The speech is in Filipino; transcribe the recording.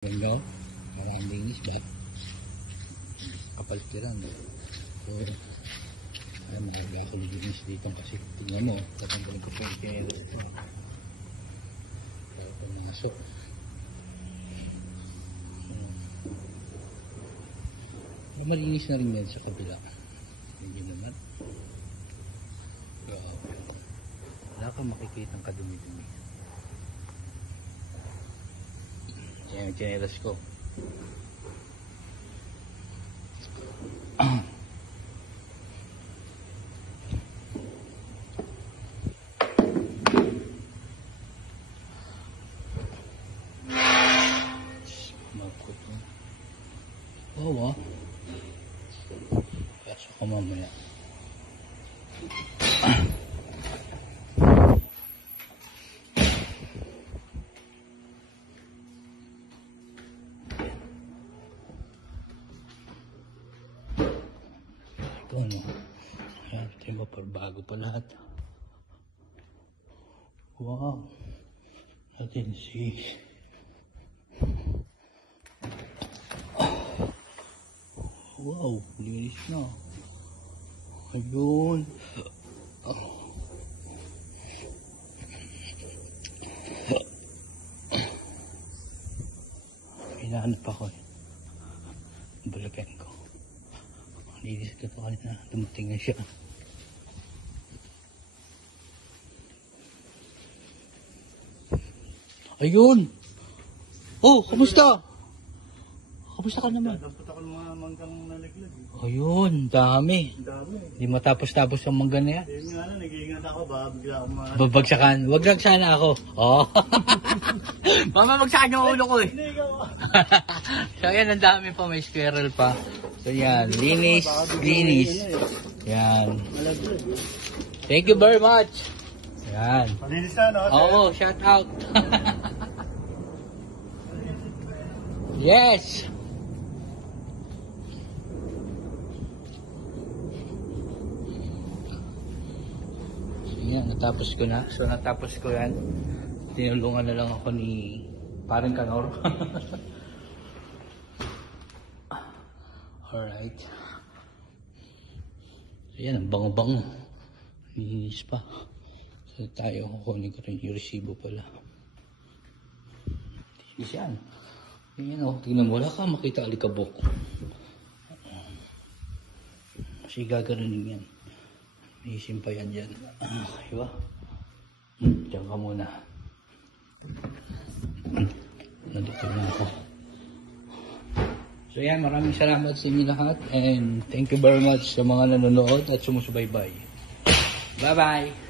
Ganda, maraming linis ba? Kapalikiran. So, alam mo, wala ako linis dito kasi tingnan mo, tatanggalin ko po yung kaya para po nangasok. So, malinis na rin yan sa kabila. Hindi naman. Wala kang makikita ang kadumi-dumi. Yan yung chinelas ko. Oo, pasok ko mamaya. Ito no. Ayan, ito yung bago pa lahat. Wow. Natin si wow, linis na. Ayun. Hinahanap ako eh. Balagan ko. Linis ko ito kanina. Dumating na siya. Ayun! Oh, kamusta? Kamusta ka naman? Dapat ako ng mga manggang nalaglag. Ayun, dami. Hindi matapos-tapos ang mangga na yan. Yun nga na, nag-iingat ako ba? Bigla ako mga... Babagsakan. Wag lang sana ako. Oh. Mama, bagsakan yung ulo ko eh. Hindi ikaw. So yan, ang dami pa. May squirrel pa. So yan, linis, linis. Yan. Malaglag. Thank you very much. Yan. Malinis na, no? Oo, shout out. Yes. Yan, natapos ko na. So, natapos ko yan. Tinulungan na lang ako ni parang Kanor. Alright. So, yan, ang bango-bango. Linis pa. So, tayo, kukunin ko rin yung resibo pala. Linis yan. Yan o, tingnan mo, wala ka makita alikabok. Kasi gaganunin yan. May isim pa yan dyan. Diba? Diyan ka muna. Nandito na ako. So yan, maraming salamat sa inyo lahat. And thank you very much sa mga nanonood at sumusubaybay. Bye-bye!